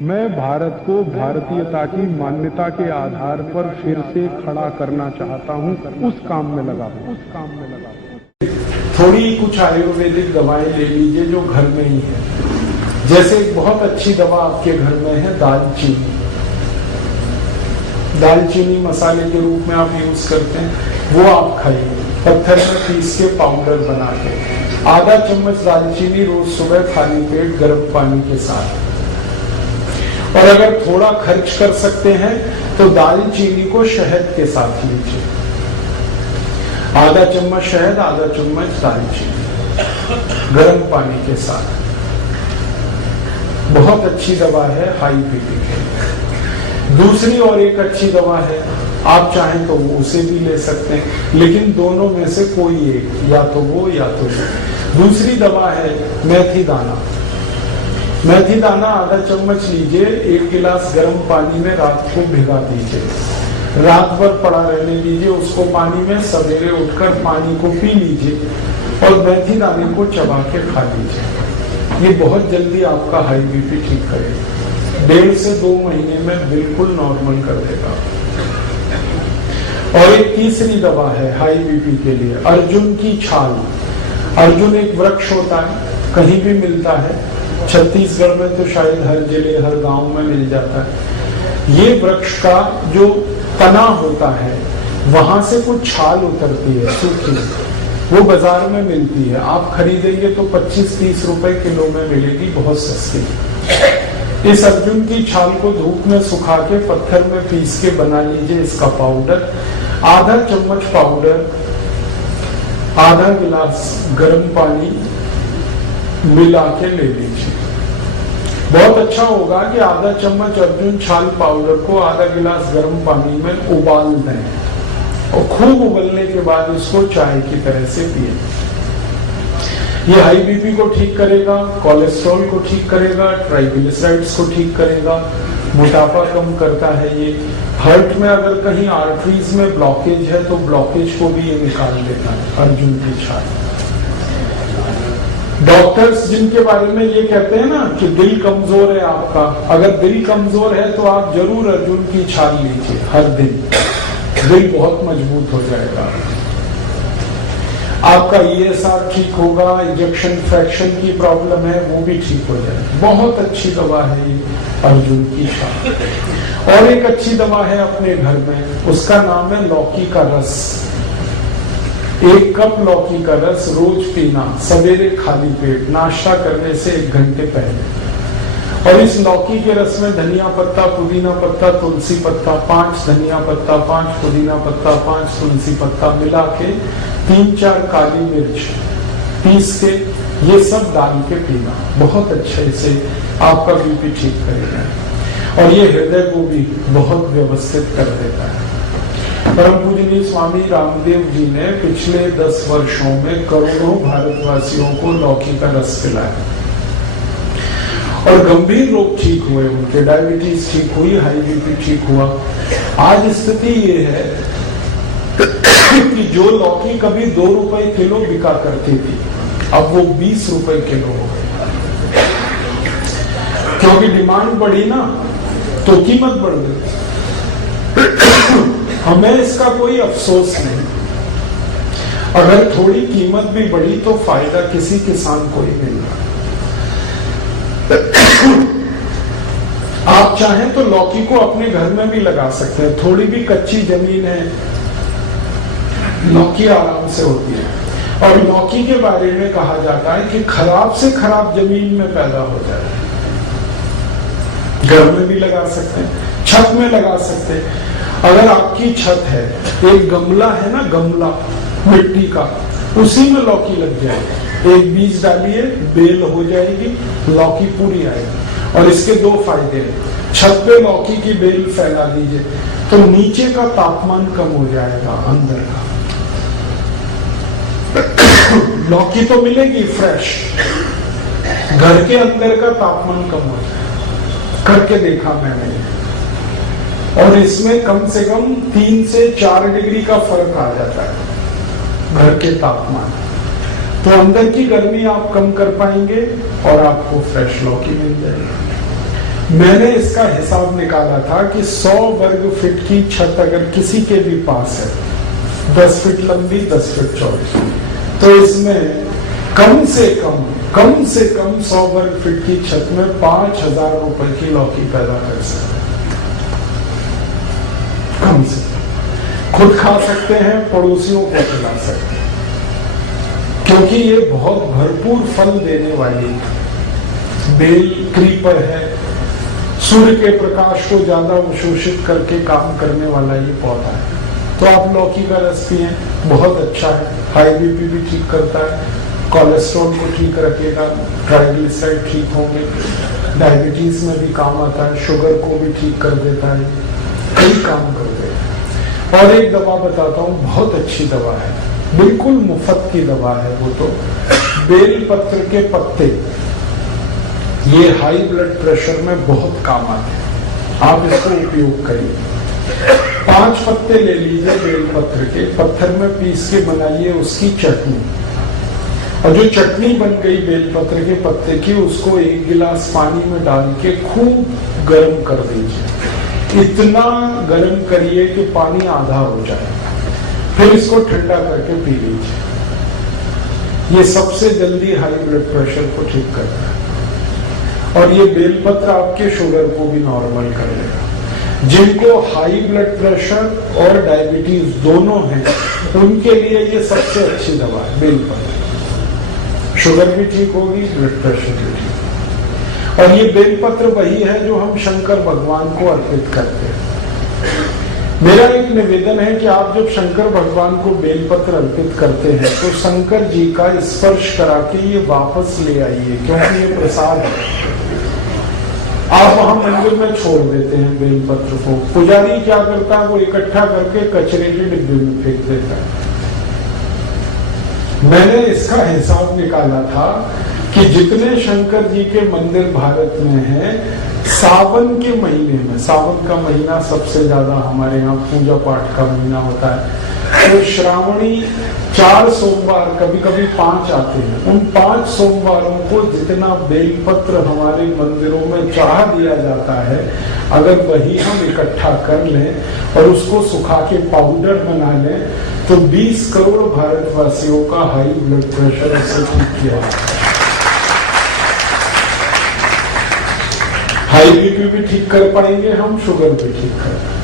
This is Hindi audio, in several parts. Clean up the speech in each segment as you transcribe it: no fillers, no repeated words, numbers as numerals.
मैं भारत को भारतीयता की मान्यता के आधार पर फिर से खड़ा करना चाहता हूं, उस काम में लगा हूं। थोड़ी कुछ आयुर्वेदिक दवाएं ले लीजिए जो घर में ही है। जैसे एक बहुत अच्छी दवा आपके घर में है दालचीनी। दालचीनी मसाले के रूप में आप यूज करते हैं, वो आप खाइए पत्थर में पीस के पाउडर बना के। आधा चम्मच दालचीनी रोज सुबह खाली पेट गर्म पानी के साथ। और अगर थोड़ा खर्च कर सकते हैं तो दालचीनी को शहद के साथ लीजिए। आधा चम्मच शहद, आधा चम्मच दालचीनी गर्म पानी के साथ। बहुत अच्छी दवा है हाई बीपी के। दूसरी और एक अच्छी दवा है, आप चाहें तो वो उसे भी ले सकते हैं, लेकिन दोनों में से कोई एक, या तो वो या तो वो। दूसरी दवा है मेथी दाना। मेथी दाना आधा चम्मच लीजिए, 1 गिलास गर्म पानी में रात को भिगा दीजिए, रात भर पड़ा रहने दीजिए उसको पानी में। सवेरे उठकर पानी को पी लीजिए और मेथी दाने को चबा के खा लीजिए। ये बहुत जल्दी आपका हाई बीपी ठीक करेगा। 1.5 से 2 महीने में बिल्कुल नॉर्मल कर देगा। और एक तीसरी दवा है हाई बीपी के लिए, अर्जुन की छाल। अर्जुन एक वृक्ष होता है, कहीं भी मिलता है। छत्तीसगढ़ में तो शायद हर जिले हर गांव में मिल जाता है। ये वृक्ष का जो तना होता है वहां से कुछ छाल उतरती है सूखी, वो बाजार में मिलती है। आप खरीदेंगे तो 25-30 रुपए किलो में मिलेगी, बहुत सस्ती। इस अर्जुन की छाल को धूप में सुखा के पत्थर में पीस के बना लीजिए इसका पाउडर। आधा चम्मच पाउडर आधा गिलास गर्म पानी मिला के ले लीजिए। बहुत अच्छा होगा कि आधा चम्मच अर्जुन छाल पाउडर को आधा गिलास गर्म पानी में उबाल दें और खूब उबलने के बाद इसको चाय की तरह से पिए। ये हाई बीपी को ठीक करेगा, कोलेस्ट्रॉल को ठीक करेगा, ट्राइग्लिसराइड्स को ठीक करेगा, मोटापा कम करता है। ये हार्ट में अगर कहीं आर्टरीज में ब्लॉकेज है तो ब्लॉकेज को भी ये निकाल देता है अर्जुन की छाल। डॉक्टर्स जिनके बारे में ये कहते हैं ना कि दिल कमजोर है आपका, अगर दिल कमजोर है तो आप जरूर अर्जुन की छाल लीजिए हर दिन, दिल बहुत मजबूत हो जाएगा। आपका ESR ठीक होगा, इंजेक्शन फ्रैक्शन की प्रॉब्लम है वो भी ठीक हो जाएगी। बहुत अच्छी दवा है ये अर्जुन की छाल। और एक अच्छी दवा है अपने घर में, उसका नाम है लौकी का रस। 1 कप लौकी का रस रोज पीना, सवेरे खाली पेट, नाश्ता करने से 1 घंटे पहले। और इस लौकी के रस में धनिया पत्ता, पुदीना पत्ता, तुलसी पत्ता, 5 धनिया पत्ता, 5 पुदीना पत्ता, 5 तुलसी पत्ता मिला के 3-4 काली मिर्च पीस के ये सब डाल के पीना। बहुत अच्छे से आपका बीपी ठीक करेगा और ये हृदय को भी बहुत व्यवस्थित कर देता है। परम पूजनीय स्वामी रामदेव जी ने पिछले 10 वर्षों में करोड़ों भारतवासियों को लौकी का रस पिलाया और गंभीर रोग ठीक हुए उनके। डायबिटीज ठीक हुई, हाई बीपी ठीक हुआ। आज स्थिति ये है कि जो लौकी कभी 2 रुपए किलो बिका करती थी अब वो 20 रुपए किलो हो गई, क्योंकि डिमांड बढ़ी ना तो कीमत बढ़ गई। हमें इसका कोई अफसोस नहीं। अगर थोड़ी कीमत भी बढ़ी तो फायदा किसी किसान को ही मिल रहा। आप चाहें तो लौकी को अपने घर में भी लगा सकते हैं। थोड़ी भी कच्ची जमीन है, लौकी आराम से होती है। और लौकी के बारे में कहा जाता है कि खराब से खराब जमीन में पैदा हो जाए। घर में भी लगा सकते हैं, छत में लगा सकते हैं। अगर आपकी छत है, एक गमला है ना, गमला मिट्टी का, उसी में लौकी लग जाएगी। एक बीज डालिए, बेल हो जाएगी, लौकी पूरी आएगी। और इसके 2 फायदे हैं। छत पे लौकी की बेल फैला दीजिए तो नीचे का तापमान कम हो जाएगा, अंदर का। लौकी तो मिलेगी फ्रेश, घर के अंदर का तापमान कम हो जाएगा। करके देखा मैंने और इसमें कम से कम 3 से 4 डिग्री का फर्क आ जाता है घर के तापमान। तो अंदर की गर्मी आप कम कर पाएंगे और आपको फ्रेश लौकी मिल जाएगी। मैंने इसका हिसाब निकाला था कि 100 वर्ग फीट की छत अगर किसी के भी पास है, 10 फीट लंबी 10 फीट चौड़ी, तो इसमें कम से कम 100 वर्ग फीट की छत में 5,000 रुपए की लौकी पैदा कर सकते हैं। कम से खुद खा सकते हैं, पड़ोसियों को खिला सकते हैं, क्योंकि ये बहुत भरपूर फल देने वाली बेल क्रीपर है। सूर्य के प्रकाश को ज्यादा अवशोषित करके काम करने वाला ये पौधा है। तो आप लौकी का रस पिए, बहुत अच्छा है। हाई बीपी भी ठीक करता है, कोलेस्ट्रॉल को ठीक रखेगा, ट्राइग्लिसराइड ठीक होंगे, डायबिटीज में भी काम आता है, शुगर को भी ठीक कर देता है, कई काम कर देता है। और एक दवा बताता हूँ, बहुत अच्छी दवा है, बिल्कुल मुफ्त की दवा है वो तो। बेल पत्र के पत्ते ये हाई ब्लड प्रेशर में बहुत काम आते हैं, आप इसको उपयोग करिए। 5 पत्ते ले लीजिए बेल पत्र के, पत्थर में पीस के बनाइए उसकी चटनी, और जो चटनी बन गई बेल पत्र के पत्ते की, उसको 1 गिलास पानी में डाल के खूब गर्म कर दीजिए। इतना गर्म करिए कि पानी आधा हो जाए, फिर इसको ठंडा करके पी लीजिए। ये सबसे जल्दी हाई ब्लड प्रेशर को ठीक करता है, और ये बेलपत्र आपके शुगर को भी नॉर्मल कर देगा। जिनको हाई ब्लड प्रेशर और डायबिटीज दोनों हैं, उनके लिए ये सबसे अच्छी दवा है बेलपत्र। शुगर भी ठीक होगी, ब्लड प्रेशर भी ठीक। और ये बेलपत्र वही है जो हम शंकर भगवान को अर्पित करते हैं। मेरा एक निवेदन है कि आप जब शंकर भगवान को बेलपत्र अर्पित करते हैं तो शंकर जी का स्पर्श करा के ये वापस ले आइए, क्योंकि ये प्रसाद है। आप वहां मंदिर में छोड़ देते हैं बेलपत्र को, पुजारी क्या करता है, वो इकट्ठा करके कचरे के डिब्बे में फेंक देता है। मैंने इसका हिसाब निकाला था कि जितने शंकर जी के मंदिर भारत में हैं, सावन के महीने में, सावन का महीना सबसे ज्यादा हमारे यहाँ पूजा पाठ का महीना होता है, तो श्रावणी 4 सोमवार, कभी कभी 5 आते हैं, उन 5 सोमवारों को जितना बेलपत्र हमारे मंदिरों में चढ़ा दिया जाता है, अगर वही हम इकट्ठा कर लें और उसको सुखा के पाउडर बना लें, तो 20 करोड़ भारतवासियों का हाई ब्लड प्रेशर इससे ठीक किया है। हाई बीपी भी ठीक कर पाएंगे हम, शुगर भी ठीक कर पाएंगे।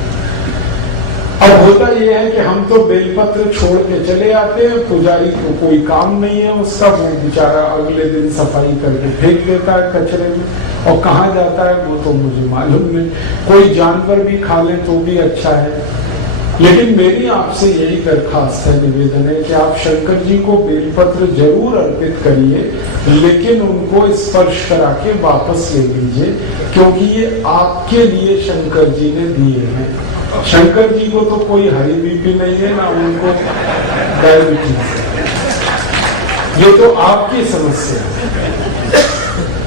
अब होता यह है कि हम तो बेलपत्र छोड़ के चले आते हैं, पुजारी को कोई काम नहीं है उसका, वो बेचारा अगले दिन सफाई करके फेंक देता है कचरे में, और कहाँ जाता है वो तो मुझे मालूम नहीं। कोई जानवर भी खा ले तो भी अच्छा है। लेकिन मेरी आपसे यही दरखास्त है, निवेदन है कि आप शंकर जी को बेलपत्र जरूर अर्पित करिए, लेकिन उनको स्पर्श करा के वापस ले लीजिए, क्योंकि ये आपके लिए शंकर जी ने दिए हैं। शंकर जी को तो कोई हाई बीपी नहीं है, ना उनको डायबिटीज है, ये तो आपकी समस्या है।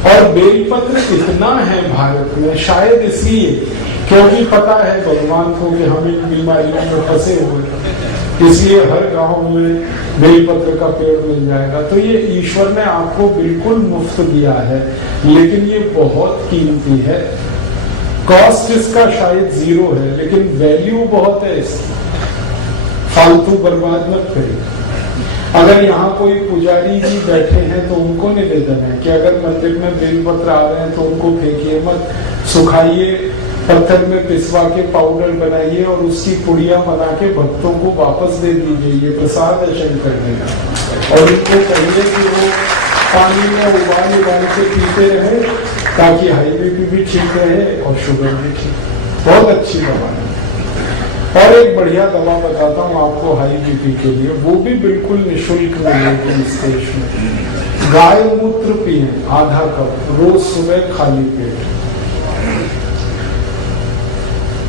और बेलपत्र इतना है भारत में, शायद इसलिए क्योंकि पता है भगवान को कि हम इन बीमारियों में फंसे हुए, इसलिए हर गांव में बेलपत्र का पेड़ मिल जाएगा। तो ये ईश्वर ने आपको बिल्कुल मुफ्त दिया है, लेकिन ये बहुत कीमती है। कॉस्ट इसका शायद 0 है, लेकिन वैल्यू बहुत है इसकी। फालतू बर्बाद मत करिए। अगर यहाँ कोई पुजारी जी बैठे हैं तो उनको निवेदन है कि अगर मंदिर में बेलपत्र आ रहे हैं तो उनको फेंकिए मत, सुखाइए, पत्थर में पिसवा के पाउडर बनाइए और उसकी पुड़िया बना के भक्तों को वापस दे दीजिए। ये प्रसाद है शंकर जी का, और इनको कहिए कि वो पानी में उबाल के पीते रहे, ताकि हाई बीपी भी ठीक रहे और शुगर भी ठीक। बहुत अच्छी दवा है। और एक बढ़िया दवा बताता हूँ आपको हाई बीपी के लिए, वो भी बिल्कुल निःशुल्क मिलेगी इस देश में। गाय मूत्र पिए आधा कप रोज सुबह खाली पेट।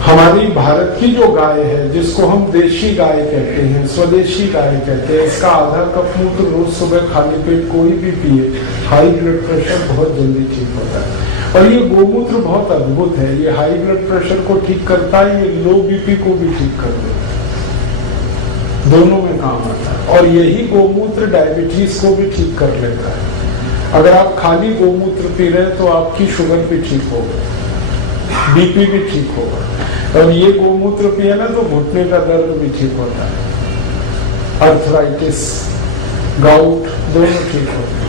हमारी भारत की जो गाय है, जिसको हम देशी गाय कहते हैं, स्वदेशी गाय कहते हैं, इसका आधा कप मूत्र रोज सुबह खाली पेट कोई भी पिए, हाई ब्लड प्रेशर बहुत जल्दी ठीक होता है। और ये गोमूत्र बहुत अद्भुत है, ये हाई ब्लड प्रेशर को ठीक करता है, ये लो बीपी को भी ठीक कर देता है, दोनों में काम आता है। और यही गोमूत्र डायबिटीज को भी ठीक कर लेता है। अगर आप खाली गोमूत्र पी रहे हैं तो आपकी शुगर भी ठीक होगी। बीपी भी ठीक होगा। और ये गोमूत्र पिए ना तो घुटने का दर्द भी ठीक होता है, अर्थराइटिस, गाउट दोनों ठीक होते हैं।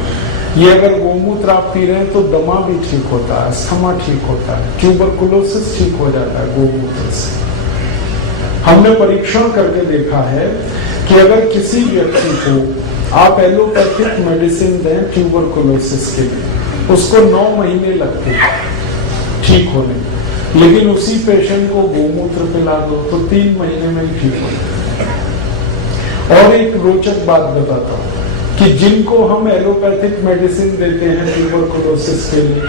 ये अगर गोमूत्र आप पी रहे हैं तो दमा भी ठीक होता है, अस्थमा ठीक होता है, ट्यूबरकुलोसिस ठीक हो जाता है गोमूत्र से। हमने परीक्षण करके देखा है कि अगर किसी व्यक्ति को आप एलोपैथिक मेडिसिन दें ट्यूबरकुलोसिस के लिए, उसको 9 महीने लगते हैं ठीक होने, लेकिन उसी पेशेंट को गोमूत्र पिला दो तो 3 महीने में ही ठीक हो जाता है। और एक रोचक बात बताता हूँ कि जिनको हम एलोपैथिक मेडिसिन देते हैं ट्यूबरकुलोसिस के लिए,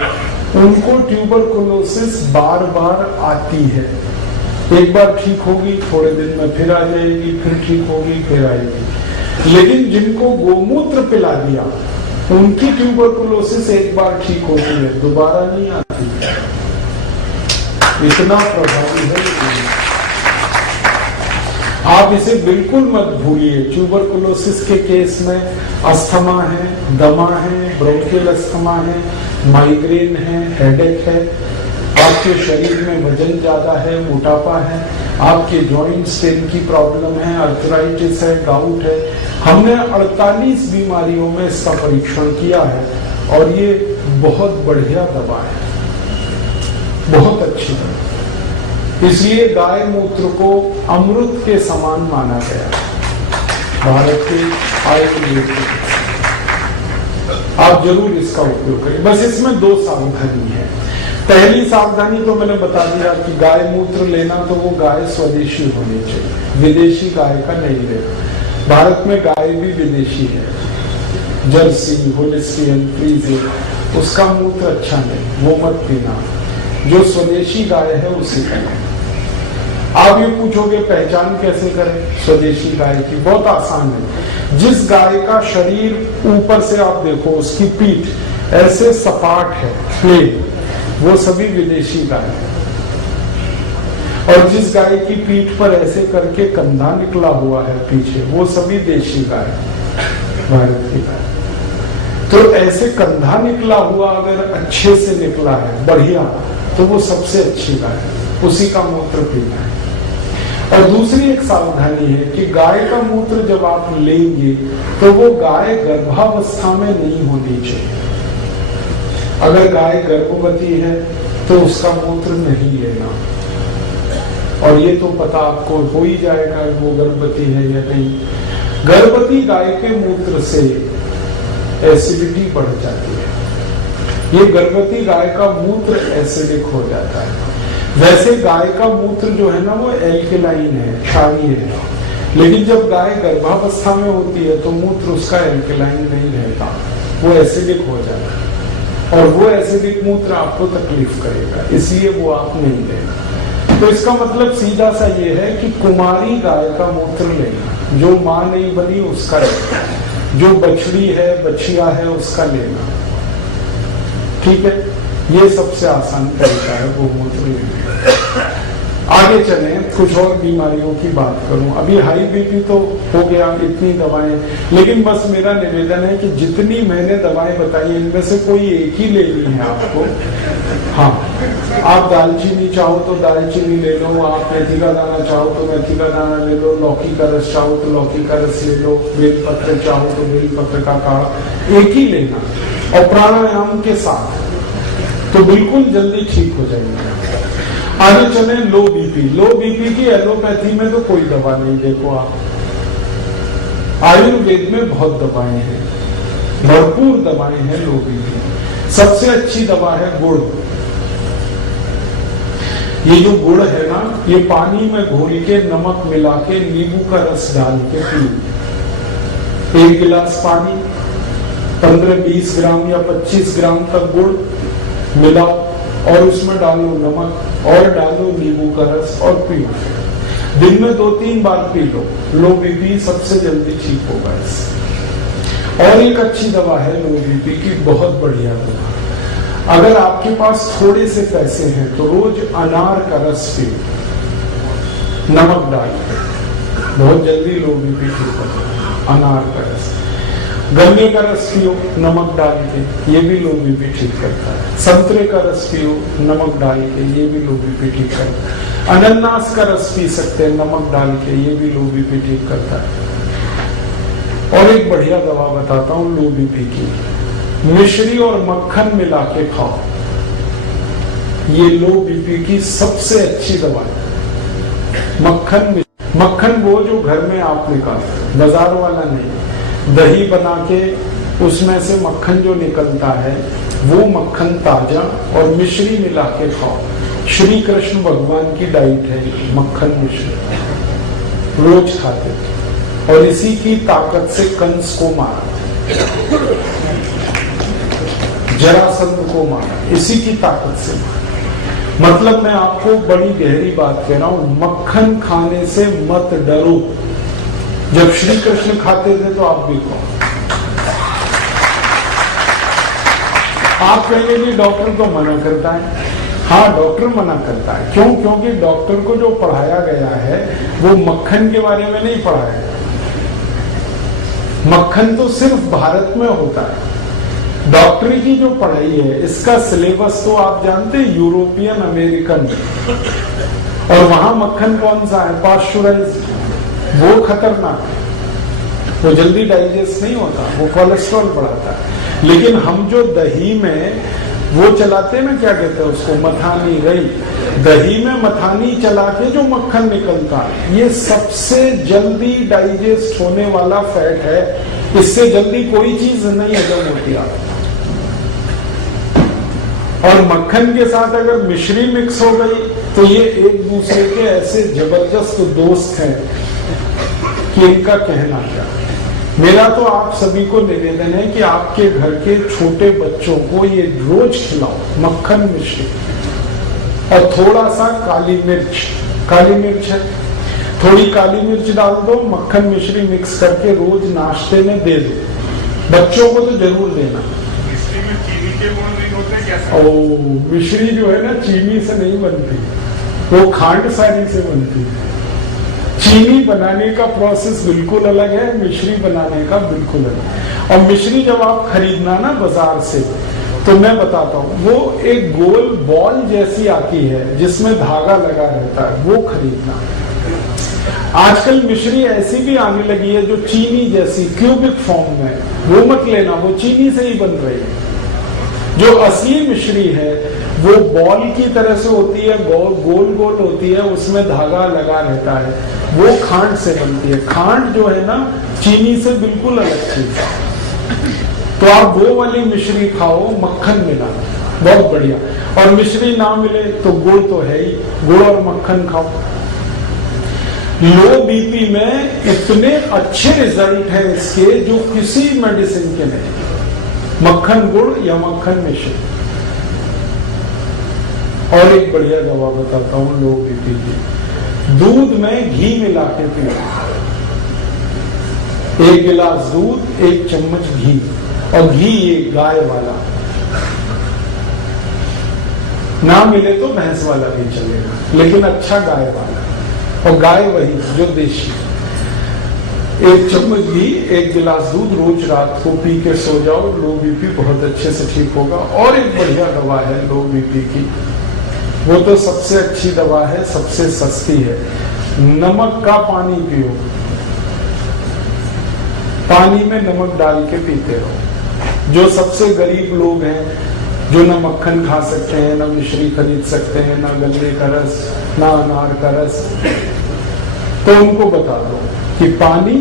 उनको ट्यूबरकुलोसिस बार बार आती है। एक बार ठीक होगी, थोड़े दिन में फिर आ जाएगी, फिर ठीक होगी, फिर आएगी। लेकिन जिनको गोमूत्र पिला दिया, उनकी ट्यूबरकुलोसिस एक बार ठीक होती है, दोबारा नहीं आती। इतना प्रभावी है। आप इसे बिल्कुल मत भूलिए। ट्यूबरकुलोसिस के केस में अस्थमा है, दमा है, ब्रोंकियल अस्थमा है, माइग्रेन है, हेडेक है, आपके शरीर में वजन ज्यादा है, मोटापा है, आपके जॉइंट्स पेन की प्रॉब्लम है, अर्थराइटिस है, गाउट है। हमने 48 बीमारियों में इसका परीक्षण किया है और ये बहुत बढ़िया दवा है, बहुत अच्छी दवा। इसलिए गाय मूत्र को अमृत के समान माना गया भारत के आयुर्वेद। आप जरूर इसका उपयोग करें। बस इसमें 2 सावधानी है। पहली सावधानी तो मैंने बता दिया कि गाय मूत्र लेना तो वो गाय स्वदेशी होनी चाहिए, विदेशी गाय का नहीं लेना। भारत में गाय भी विदेशी है, जर्सी, होलिस्टियन, फ्रीजियन, उसका मूत्र अच्छा नहीं, वो मत पीना। जो स्वदेशी गाय है उसी का। आप ये पूछोगे पहचान कैसे करें स्वदेशी गाय की? बहुत आसान है। जिस गाय का शरीर ऊपर से आप देखो, उसकी पीठ ऐसे सपाट है, प्लेन, वो सभी विदेशी गाय है। और जिस गाय की पीठ पर ऐसे करके कंधा निकला हुआ है पीछे, वो सभी देशी गाय, भारत की गाय। तो ऐसे कंधा निकला हुआ अगर अच्छे से निकला है, बढ़िया, तो वो सबसे अच्छी गाय है, उसी का मूत्र पीना है। और दूसरी एक सावधानी है कि गाय का मूत्र जब आप लेंगे तो वो गाय गर्भावस्था में नहीं होनी चाहिए। अगर गाय गर्भवती है तो उसका मूत्र नहीं लेना। और ये तो पता आपको हो ही जाएगा वो गर्भवती है या नहीं। गर्भवती गाय के मूत्र से एसिडिटी बढ़ जाती है। ये गर्भवती गाय का मूत्र एसिडिक हो जाता है। वैसे गाय का मूत्र जो है ना वो एल्कलाइन है, क्षारीय है, लेकिन जब गाय गर्भावस्था में होती है तो मूत्र उसका एल्कलाइन नहीं रहता, वो एसिडिक हो जाता है। और वो एसिडिक मूत्र आपको तकलीफ करेगा, इसलिए वो आप नहीं लेना। तो इसका मतलब सीधा सा ये है कि कुमारी गाय का मूत्र लेना, जो मां नहीं बनी उसका लेना, जो बछड़ी है, बछिया है, उसका लेना। ठीक है, ये सबसे आसान तरीका है गोमूत्र लेने। आगे चले, कुछ और बीमारियों की बात करूं। अभी हाई बीपी तो हो गया, इतनी दवाएं, लेकिन बस मेरा निवेदन है कि जितनी मैंने दवाएं बताई इनमें से कोई एक ही लेनी है आपको। हाँ, आप दालचीनी चाहो तो दालचीनी ले लो, आप मेथी का दाना चाहो तो मेथी का दाना ले लो, लौकी का रस चाहो तो लौकी का रस ले लो, बेलपत्र चाहो तो बेलपत्र का काढ़ा, एक ही लेना और प्राणायाम के साथ, तो बिल्कुल जल्दी ठीक हो जाएंगे। आगे चले, लो बीपी। लो बीपी की एलोपैथी में तो कोई दवा नहीं। देखो आप, आयुर्वेद में बहुत दवाएं हैं, भरपूर दवाएं हैं लो बीपी। सबसे अच्छी दवा है गुड़। ये जो गुड़ है ना, ये पानी में घोल के नमक मिला के नींबू का रस डाल के पियो। 1 गिलास पानी, 15-20 ग्राम या 25 ग्राम तक गुड़ मिलाओ और उसमें डालो नमक और डालो नींबू का रस और पियो। दिन में 2-3 बार पी लो, लो बीपी सबसे जल्दी ठीक होगा इससे। और एक अच्छी दवा है लो बीपी की, बहुत बढ़िया दवा। अगर आपके पास थोड़े से पैसे हैं तो रोज अनार का रस पियो, नमक डाल के, बहुत जल्दी लो बीपी ठीक होगा। अनार का रस। गन्ने का रस पियो नमक डाल के, ये भी लो बीपी ठीक करता है। संतरे का रस पियो नमक डाल के, ये भी लो बीपी ठीक करता है। अनानास का रस पी सकते हैं नमक डाल के, ये भी लो बीपी ठीक करता है। और एक बढ़िया दवा बताता हूँ लो बीपी की, मिश्री और मक्खन मिला के खाओ, ये लो बीपी की सबसे अच्छी दवा है। मक्खन वो जो घर में आप निकालते, बाजार वाला नहीं, दही बना के उसमें से मक्खन जो निकलता है वो मक्खन ताजा, और मिश्री मिला के खाओ। श्री कृष्ण भगवान की डाइट है मक्खन मिश्री, रोज खाते थे और इसी की ताकत से कंस को मारा, जरासंध को मारा, इसी की ताकत से मारा। मतलब मैं आपको बड़ी गहरी बात कह रहा हूं, मक्खन खाने से मत डरो। जब श्री कृष्ण खाते थे तो आप भी खाओ। आप कहेंगे कि डॉक्टर तो मना करता है। हाँ, डॉक्टर मना करता है। क्यों? क्योंकि डॉक्टर को जो पढ़ाया गया है वो मक्खन के बारे में नहीं पढ़ाया गया। मक्खन तो सिर्फ भारत में होता है। डॉक्टरी की जो पढ़ाई है इसका सिलेबस तो आप जानते हैं यूरोपियन अमेरिकन, और वहां मक्खन कौन सा है? पाश्चराइज। वो खतरनाक है, वो जल्दी डाइजेस्ट नहीं होता, वो कोलेस्ट्रॉल बढ़ाता है। लेकिन हम जो दही में वो चलाते हैं ना, क्या कहते हैं उसको, मथानी, रई, दही में मथानी चला के जो मक्खन निकलता है, ये सबसे जल्दी डाइजेस्ट होने वाला फैट है। इससे जल्दी कोई चीज नहीं हजम होती है। और मक्खन के साथ अगर मिश्री मिक्स हो गई तो ये एक दूसरे के ऐसे जबरदस्त दोस्त हैं कि इनका कहना क्या। मेरा तो आप सभी को निवेदन है कि आपके घर के छोटे बच्चों को ये रोज खिलाओ मक्खन मिश्री, और थोड़ा सा काली मिर्च है, थोड़ी काली मिर्च डाल दो, मक्खन मिश्री मिक्स करके रोज नाश्ते में दे दो। बच्चों को तो जरूर देना। ओ, मिश्री जो है ना चीनी से नहीं बनती, वो खांड सारी से बनती है। चीनी बनाने का प्रोसेस बिल्कुल अलग है, मिश्री बनाने का बिल्कुल अलग। और मिश्री जब आप खरीदना ना बाजार से, तो मैं बताता हूँ, वो एक गोल बॉल जैसी आती है जिसमें धागा लगा रहता है, वो खरीदना। आजकल मिश्री ऐसी भी आने लगी है जो चीनी जैसी क्यूबिक फॉर्म में, वो मत लेना, वो चीनी से ही बन रही है। जो असली मिश्री है वो बॉल की तरह से होती है, गोल गोल होती है, उसमें धागा लगा रहता है, वो खांड से बनती है। खांड जो है ना चीनी से बिल्कुल अलग चीज है। तो आप वो वाली मिश्री खाओ मक्खन मिला, बहुत बढ़िया। और मिश्री ना मिले तो गुड़ तो है ही, गुड़ और मक्खन खाओ। लो बीपी में इतने अच्छे रिजल्ट है इसके जो किसी मेडिसिन के नहीं। मक्खन गुड़ या मक्खन मिश्री। और एक बढ़िया दवा बताता हूं लो बीपी की, दूध में घी मिला के पियो। 1 गिलास दूध, 1 चम्मच घी, और घी ये गाय वाला, ना मिले तो भैंस वाला भी चलेगा, लेकिन अच्छा गाय वाला, और गाय वही जो देशी। 1 चम्मच घी, 1 गिलास दूध, रोज रात को पी के सो जाओ, लो बीपी बहुत अच्छे से ठीक होगा। और एक बढ़िया दवा है लो बीपी की, वो तो सबसे अच्छी दवा है, सबसे सस्ती है, नमक का पानी पियो। पानी में नमक डाल के पीते रहो। जो सबसे गरीब लोग हैं, जो ना मक्खन खा सकते हैं, ना मिश्री खरीद सकते हैं, ना गन्ने का रस, ना अनार का रस, तो उनको बता दो कि पानी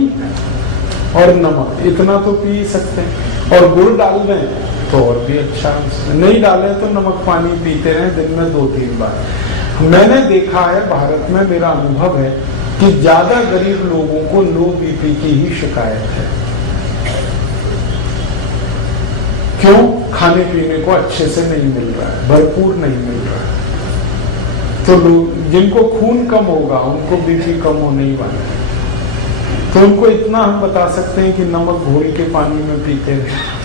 और नमक इतना तो पी सकते हैं, और गुड़ डाल दें तो और भी अच्छा। नहीं डाले तो नमक पानी पीते रहे दिन में 2-3 बार। मैंने देखा है भारत में, मेरा अनुभव है कि ज्यादा गरीब लोगों को लो बीपी की ही शिकायत है। क्यों? खाने पीने को अच्छे से नहीं मिल रहा है, भरपूर नहीं मिल रहा है। तो लोग जिनको खून कम होगा उनको बीपी कम होने ही वाला है। तो उनको इतना हम बता सकते हैं कि नमक घोल के पानी में पीते हैं।